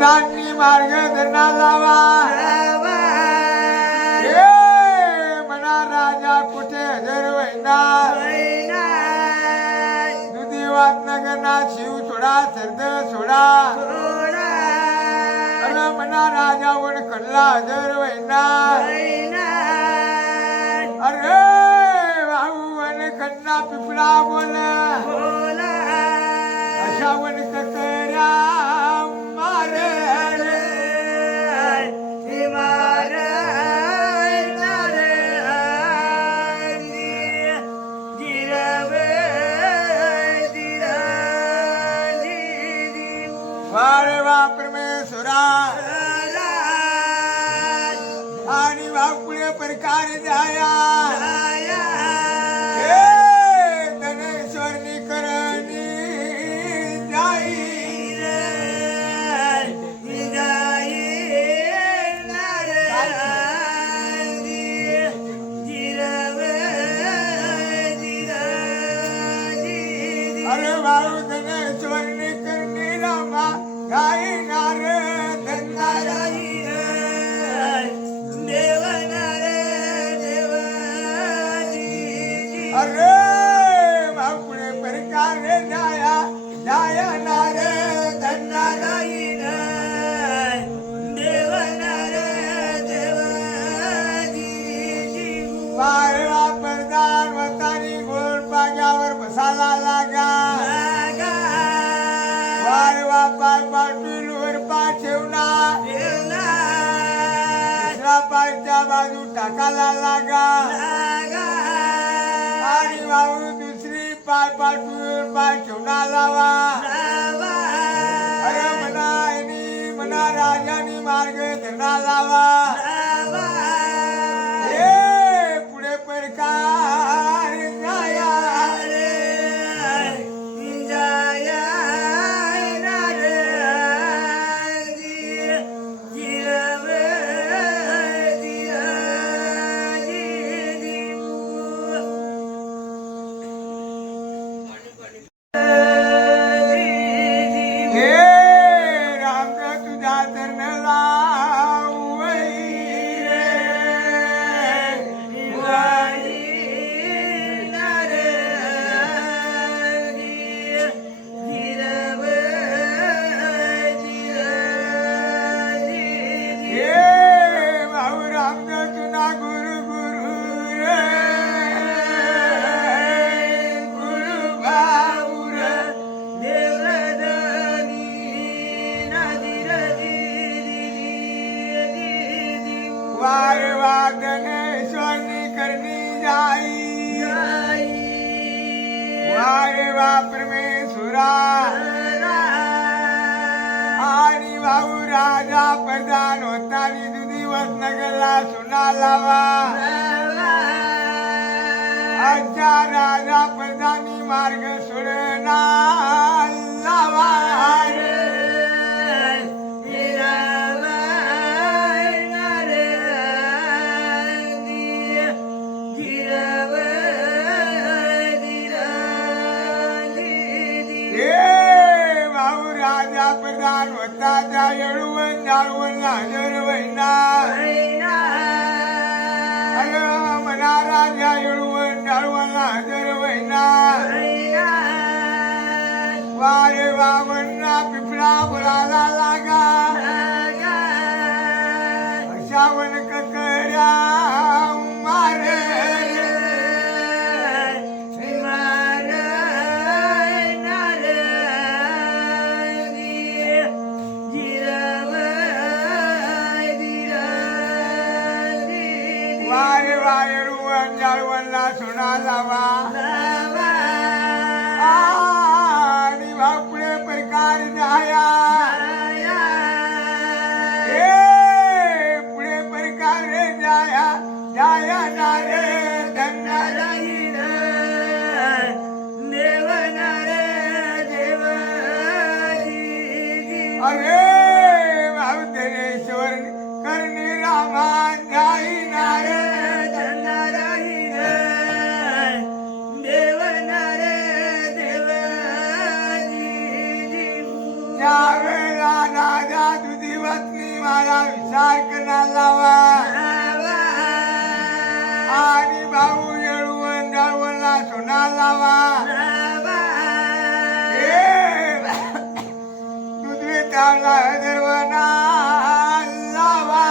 प्रधानी मार्ग धरणा लावा मना राजा कुठे हजर वैना दुधी वातनगरना शिव सोडा सर्द सोडा अरे मना राजा वन खडला हजर वैना अरे भाऊ वन खन्ना पिपळा बोला अशा वन ककऱ्या वारे वा परमेश्वरा आणि वाकुळे प्रकार जाया धनेश्वरनी करणी अरे भाऊ धनेश्वरनी करणी रामा गाई नार धन्ना अरे बापुडे प्रकार जाया जाया नार धन्ना वारवा प्रधान वतानी गोड पाग्यावर बसायला लागा वारवा पाय पाटूलवर पा ठेवना दुसरा पायच्या बाजू टाकायला लागा आणि भाऊ दुसरी पाय पाटून पाय ठेवना लावा अरे मना राजानी मार्ग धरणा लावा पुढे प्रकार जाया धनेश्वरनी करणी जाई वारे वा परमेश्वरा आणि भाऊ राजा प्रधान होतानी दुधी वसनगरला सुना लावा अच्छा राजा प्रधानी मार्ग सोडना लावा प्रधान होता त्या येळूवन जाळवण हजर वैना अरे मना राजा येळूवन जाळवण हजर वैना वारे वावणना पिपळा बोलायला लागा अशा वन ककऱ्या मारे वारे वायरुवन जाळवणला सोना लावा आणि भापुडे प्रकार जाया पुढे प्रकार जाया जाया नारे धन्ना अरे भाऊ धनेश्वर करणी रामा जाई नारे जावेला राजा तुझी वतनी मला विचार करणार लावा आणि भाऊ येळवण डाळवणला सोना लावा तुझी तावला दरवना लावा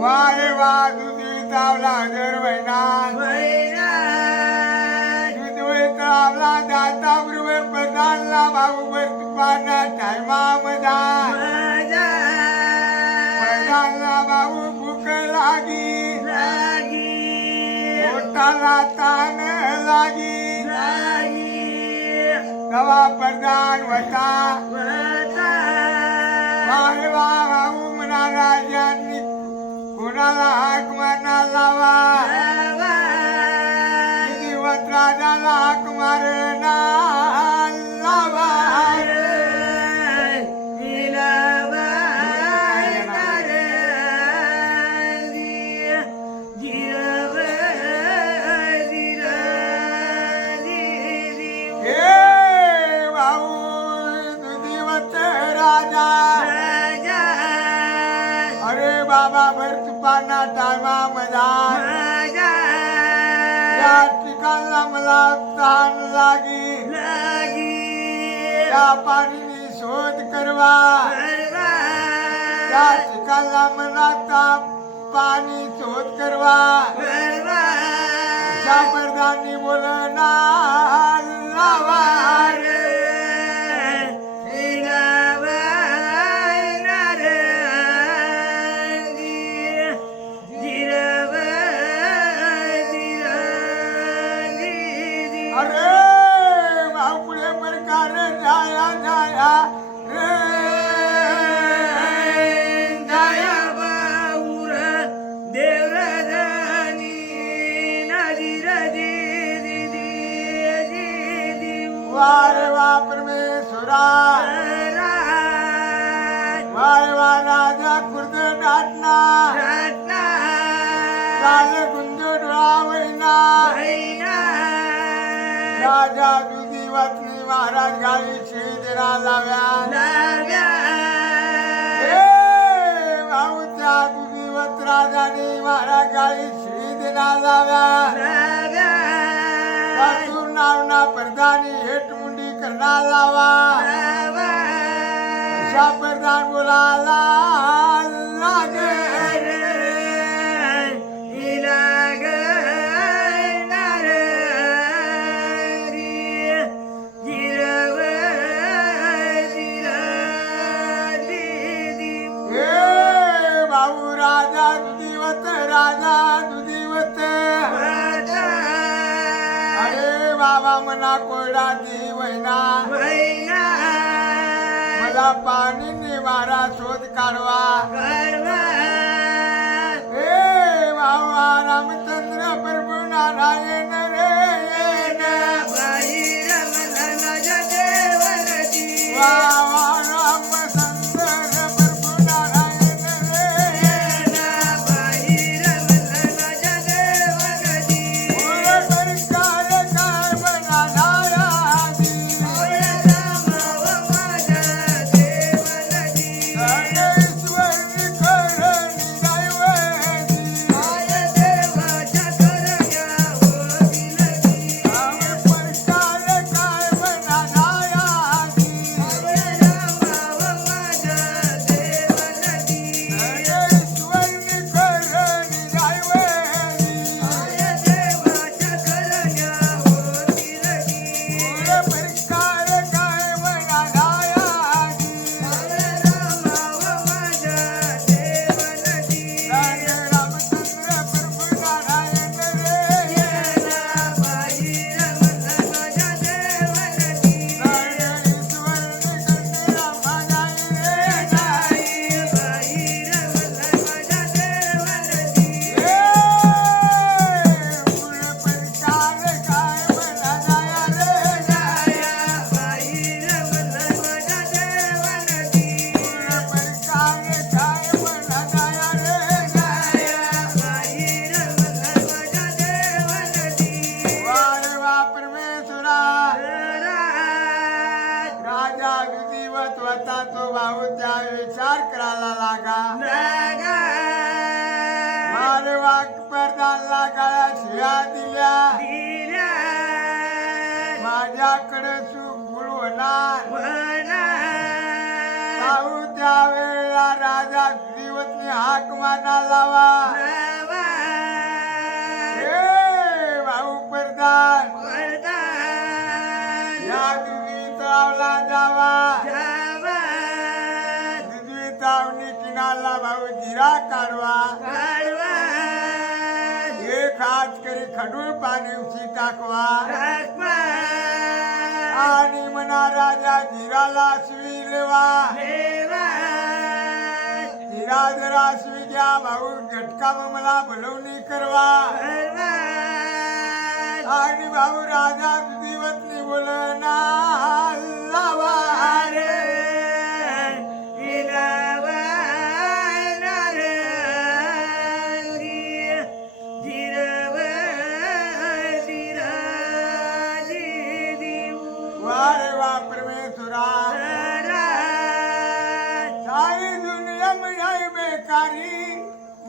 वारे वा तुझी तावला दरवना तुझी तावला दाता बरोबर प्रधानला भाऊ बर तुपाना टायमा मजा प्रधानला भाऊ भूक लागी पोटाला ताण लागी तवा प्रधान होता वारे वा भाऊ म्हणा राजांनी कोणाला हाक मारणार लावा दिवस राजाला हाक मारणार लावा हे भाऊ दिवस राजा अरे बाबा भर तुपाना टायमा मजा या ठिकाणला मला ताण लागी त्या पाणीनी शोध करवा त्या ठिकाणला मला पाणी शोध करवा त्या प्रधानी बोलना लावा अरे बापुरे प्रकार जाया जाया रे जाया बाऊर देवराजानी नाजीर वारे वा परमेश्वरा वारे वा राजा खुर्द डाटना लाल गुंज डोळावैना राजा तुझी वतनी महाराज गाडी श्रीदेरा लाव्या भाऊच्या तुझी वत राजाने महाराज गाडी श्रीदेरा लाव्या पातूर नावना प्रधानी हेट मुंडी करणार लावा अशा प्रधान बोलाला लागे राजा दुधीवत अरे बाबा मना कोरडा दी वैना मला पाणी निवारा शोध काढवा हे बाबा रामचंद्र प्रभू नारायण रे वा रामचंद्र प्रभू नारायण रे प्रधानला गळ्या शिया दिल्या दिल्या माझ्याकडे सुख गुळ होणार म्हणा भाऊ त्यावेळेला राजा दिवसनी हाक माना लावा लावा ए भाऊ प्रधान वरदान या दुधी तळावला जावा जावा दुधी तावणी किनारला भाऊ जिरा काढवा काढवा एक हात करी खडूळ पाणी उशी टाकवा राखवा आणि म्हणा राजा जिराला शिवी लेवा देवा जिरा जरा शिवी घ्या भाऊ झटका मला भलवणी करवा वरदान आणि भाऊ राजा दिवसनी बोलना लावा अरे इलावा नारंगी जिरव जिराजी देऊ वारे वा परमेश्वरा सारी दुनिया मिळाई बेकारी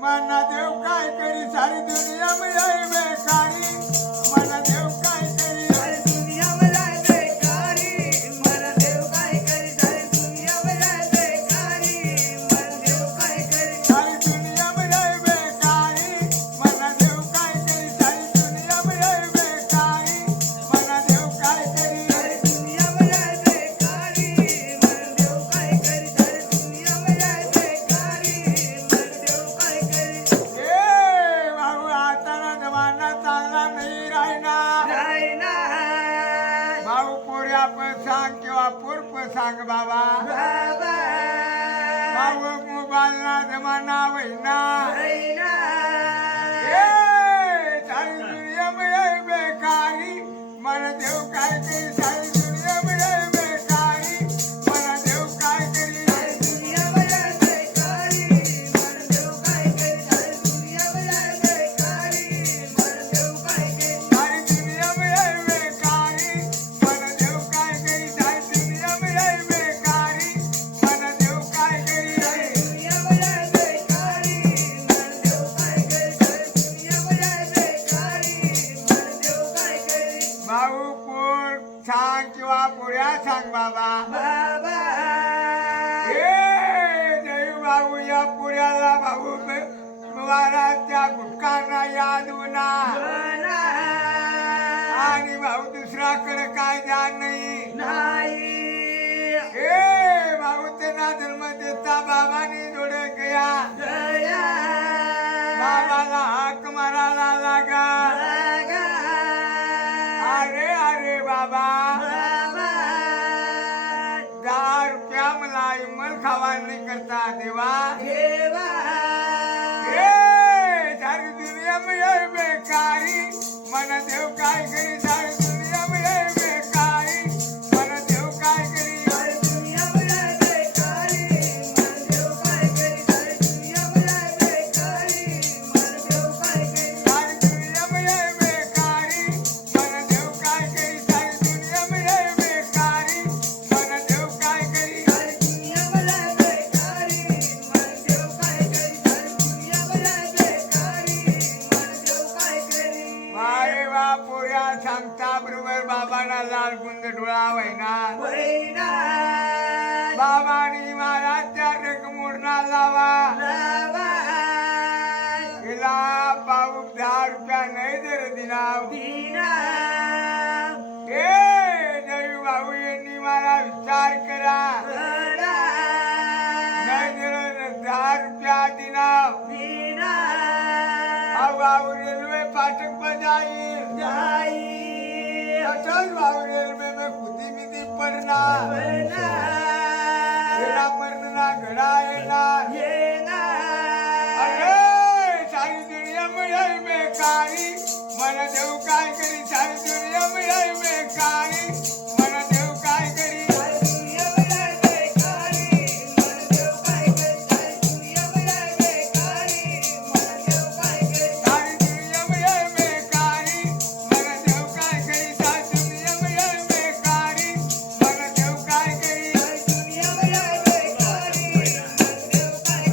मना देव काय करी सारी दुनिया मिळाई बेकारी मना देव काय करी सारी दुनिया मला बेकारी मला देव काय करी सारी दुनिया मला बेकारी मला देव काय करी सारी दुनिया मिळाई बेकारी मना देव काय करी सारी दुनिया मिळाई बेकारी मना देव काय करी सारी दुनिया मला बेकारी मला देव काय करी सारी दुनिया मला बेकारी मला देव काय करी ए भाऊ आता जमाना चांगला नाही राहणार रायना भाऊ पोऱ्या पण सांग किंवा पोर पण सांग बाबा बाबा भाऊ मोबाईलना जमाना वैना रायना ए सारी दुनिया मिळाई बेकारी मन देव काय करी सारी दुनिया मिळाई बेकारी मन देव काय करी सारी दुनिया मला बेकारी मला देव काय करी सारी दुनिया मला बेकारी मला देव काय करी सारी दुनिया मिळाई बेकारी मन देव काय करी सारी दुनिया मिळाई बेकारी मन देव काय करी सारी दुनिया मला बेकारी मला देव काय करी सारी दुनिया मला बेकारी मला देव काय करी भाऊ पोर सांग किंवा पोऱ्या सांग बाबा बाबा ए जय भाऊ या पुऱ्याला भाऊ वाराच्या गुटकांना यादवना बना आणि भाऊ दुसऱ्याकडे काय जाण नाही नाही ए भाऊ त्यांना जन्म देता बाबांनी जोडे गया गया बाबाला हाक मारायला लागा लागा अरे अरे बाबा बाबा 10 रुपया मला इमल खावा नाही करता देवा देवा ए सारी दुनिया मिळाई बेकारी मन देव काय करी सारी दुनिया मिळाई बेकारी मन देव काय करी सारी दुनिया मला बेकारी मला देव काय करी सारी दुनिया मला बेकारी मला देव काय करी सारी दुनिया मिळाई बेकारी मन देव काय करी सारी दुनिया मिळाई बेकारी मन देव काय करी सारी दुनिया मला बेकारी मला देव काय करी सारी दुनिया मला बेकारी मला देव काय करी वारे वा पोऱ्या सांगता बरोबर बाबांना लाल गुंज डोळा वैना वैना बाबांनी मला त्या रकमोडना लावा लावा गेला भाऊ 10 रुपया नाही जर दिला दीना ए जय भाऊ यांनी मला विचार करा बडा नाही जर 10 रुपया दिना दीना भाऊ रेल्वे फाटक पर जाई जाई अटल भाऊ रेल्वे में खुदी मिदी पडना बना गेला मरणा घडा येणार येना अरे सारी दुनिया मिळाई बेकारी मन देव काय करी सारी दुनिया मिळाई बेकारी मन देव काय करी सारी दुनिया मला बेकारी मला देव काय करी सारी दुनिया मला बेकारी मला देव काय करी सारी दुनिया मिळाई बेकारी मन देव काय करी सारी दुनिया मिळाई बेकारी मन देव काय करी सारी दुनिया मला बेकारी मला देव काय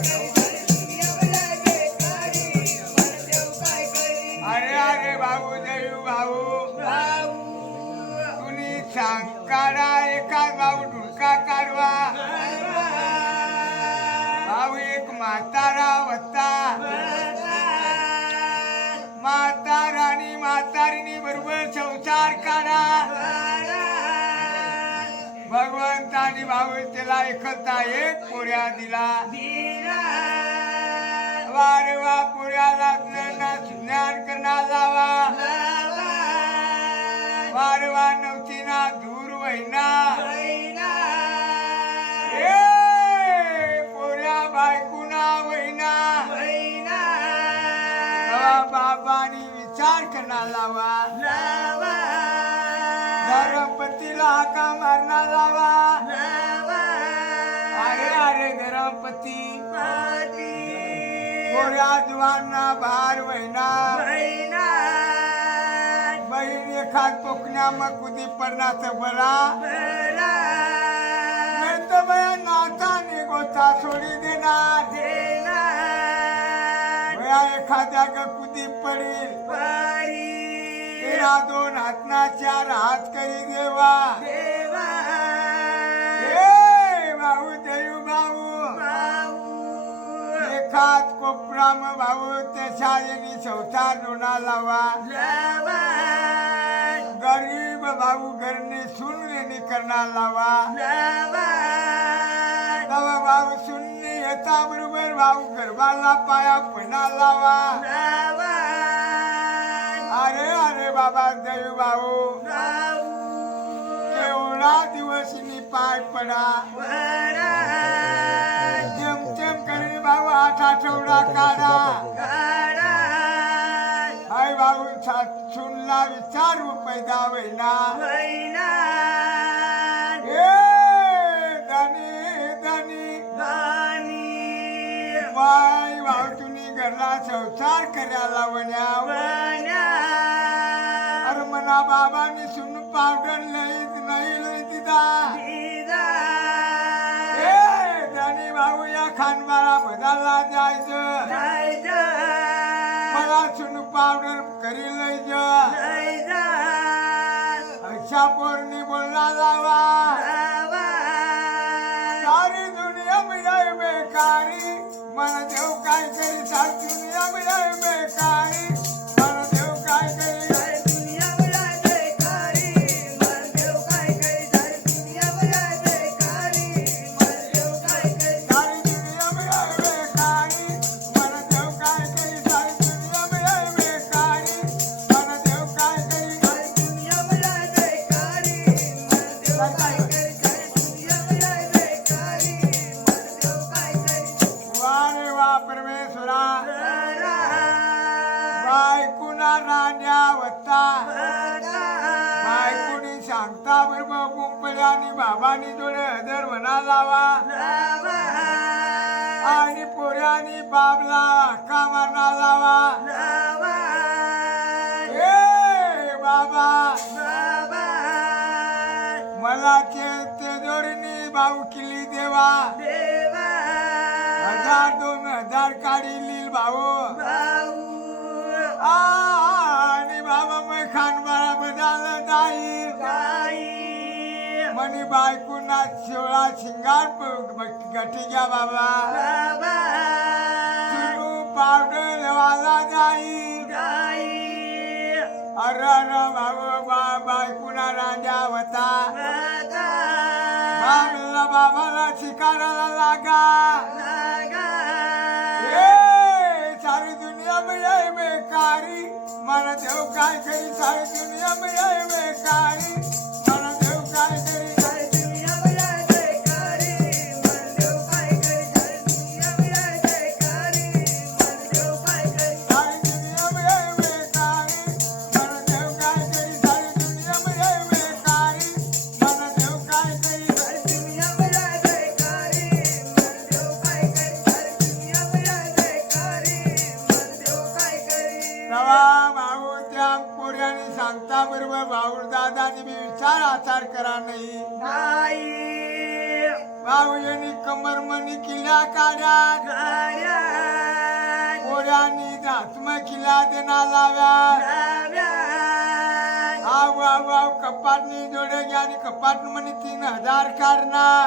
वत्ता माता राणी म्हातारिणी बरोबर संसार काढा भगवंतानी भाऊ त्याला एकलता एक पोऱ्या दिला वारवा पोऱ्याला ज्ञान करना लावा वारवा नवतीना दूर वहिना पोऱ्या बायकुना वहिना बाबानी विचार करना लावा धरमपतीला हाका मारना लावा अरे अरे धरमपती पोऱ्या जुवांना बाहेर वहिना बहीण एखाद पोकण्या मग कुदी पडण्याचं बरा बया नाकाने गोता सोडी देणार बया एखाद्या ग कुदी पडील तेरा दोन हातना चार हात करी देवा भाऊ देऊ भाऊ एखाद कोपराम भाऊ त्याच्या येणी संसार डोना लावा गरीब भाऊ घरने सुनलेनी करणार लावा तवा भाऊ सुननी येता बरोबर भाऊ गरबाला पाया पडणार लावा अरे अरे बाबा देव भाऊ एवढा दिवस नी पाय पडा जेमतेम करी भाऊ 8 आठवडा काढा हाय भाऊ सुनला विचार पैदा वैना बाई भाऊ तुम्ही घरला संसार करायला वण्या अरे मना बाबांनी सुन पावडर नाही लई दिदा धनी भाऊ या खानबाळा बदलला जायचं मला सुन पावडर करी लई जा अशा पोरनी बोलला जावा सारी दुनिया मिळाय बेकारी मन देव काय करी सारी दुनिया मिळाय बेकारी मन देव काय करी दुनिया मिळाय बेकारी मन देव काय करी सारी दुनिया मिळाय बेकारी मन देव काय करी सारी दुनिया मिळाय बेकारी मन देव काय करी सारी दुनिया मिळाय बेकारी मन देव काय करी सारी दुनिया मिळाय बेकारी मन देव काय करी सारी दुनिया मिळाय बेकारी मन देव काय करी वारे वा परमेश्वरा बायकुना रांड्या वत्ता बायकुनी सांगता बरोबर गुंपल्या आणि बाबानी जोडे हजर म्हणा लावा आणि पोऱ्यानी बाबला हक्का मारना लावा ए बाबा मला ते जोडीनी भाऊ किल्ली देवा 1000 2000 काढी लिल भाऊ आणि बाबा मग खानबाळा बदलला जाईल मनी बायकुना 16 शिंगार गठी घ्या बाबा सुरू पावडर लेवाला जाईल अरे अरे बाबा बायकुना राजा होता बाबला बाबाला शिकाराला लागा सारी दुनिया मिळाय बेकारी मला देव काय करी सारी दुनिया मिळाय बेकारी मला देव काय करी सारी दुनिया मिळाय बेकारी मन देव काय करी सारी दुनिया मिळाय बेकारी मन देव काय करी सारी दुनिया मिळाय बेकारी मला देव काय करी सारी दुनिया मिळाय बेकारी मला देव काय करी सारी दुनिया मिळाय बेकारी मन देव काय करी सारी दुनिया मिळाय बेकारी मन देव काय करी तवा भाऊ त्या पोऱ्याने सांगता बरोबर भाऊ दादानी बी विचार आचार करा नाही भाऊ यांनी कमर मनी किल्ल्या काढ्यात पोऱ्यानी दातम किल्ल्या देना लाव्यात आव आव आव कपाटनी जोडे घ्या आणि कपाट मनी 3000 काढणार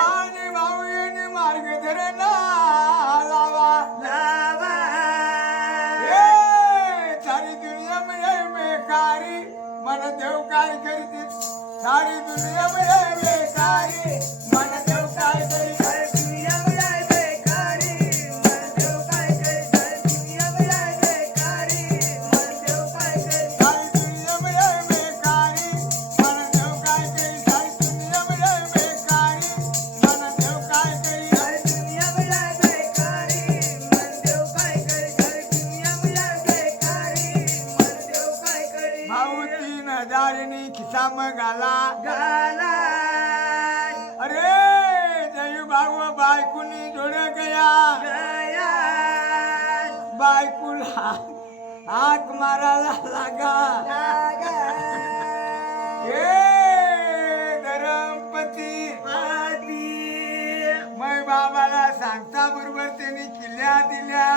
आणि भाऊ यांनी मार्ग धरणार बायकोला हाक मारायला लागा ए धरमपती मै बाबाला सांगता बरोबर त्यांनी किल्ल्या दिल्या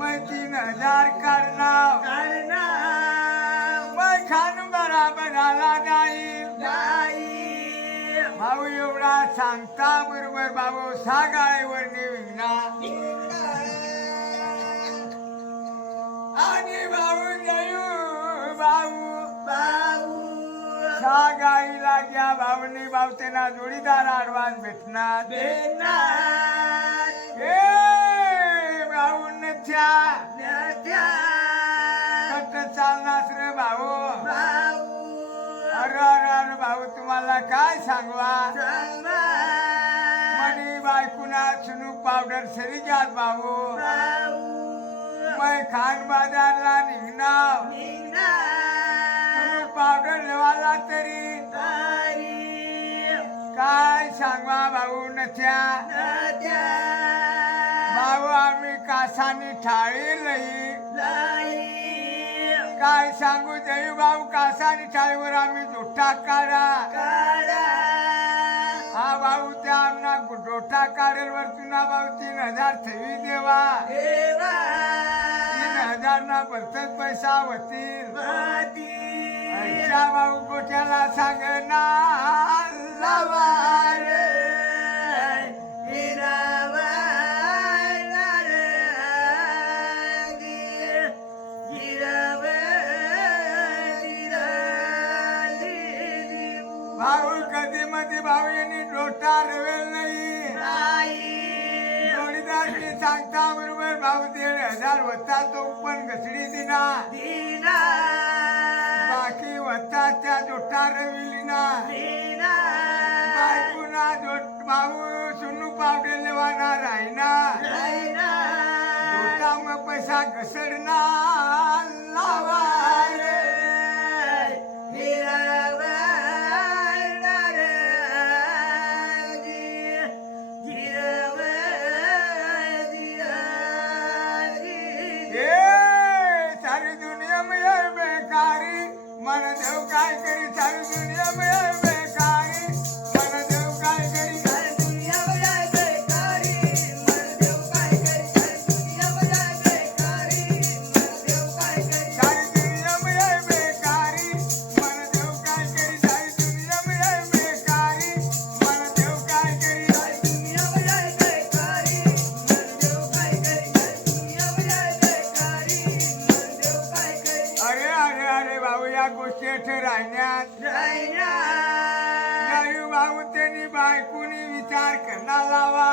मै 3000 काढणार मै खान बराबर आला नाही भाऊ एवढा सांगता बरोबर भाऊ सागाळेवर निघणार आणि भाऊ जाऊ भाऊ सागाईला घ्या भाऊनी भाऊ त्यांना जोडीदार आडवान भेटणार ए भाऊ नच्या कट चालणार रे भाऊ अरे भाऊ तुम्हाला काय सांगवा मनी बायकुना चुनूक पावडर सरी घ्यात भाऊ मै खान बाजारला निघणार चुनूक पावडर लेवाला तरी काय सांगवा भाऊ नच्या भाऊ आम्ही कासानी ठाळी लई काय सांगू जयू भाऊ कासानी ठाळीवर आम्ही जोठा काढा हा भाऊ त्या आमना डोठा काढेल वर तुना भाऊ 3000 ठेवी देवा 3000 ना भरतच पैसा होतील ऐशा भाऊ गोठ्याला सांगना लावार भाऊ कधी मध्ये भाऊ यांनी डोटा रवेल नाही जोडीदारची सांगता बरोबर भाऊ 1500 होता तो पण घसडी दिना बाकी होता त्या जोटा रविली ना बायकुना भाऊ सुनू पावडे लेवाना राहिना जोटा मग पैसा घसडणार लावार मन देव काय करी सारी दुनिया में बेकारी मन देव काय करी सारी दुनिया में बेकारी मन देव काय करी सारी दुनिया में बेकारी मन देव काय करी सारी दुनिया में बेकारी मन देव काय करी सारी दुनिया में बेकारी मन देव काय करी सारी दुनिया में बेकारी मन देव काय करी सारी दुनिया में बेकारी मन देव काय करी अरे भाऊ या गोष्टी राहण्यात जाऊ भाऊ त्यांनी बायकोनी विचार करणार लावा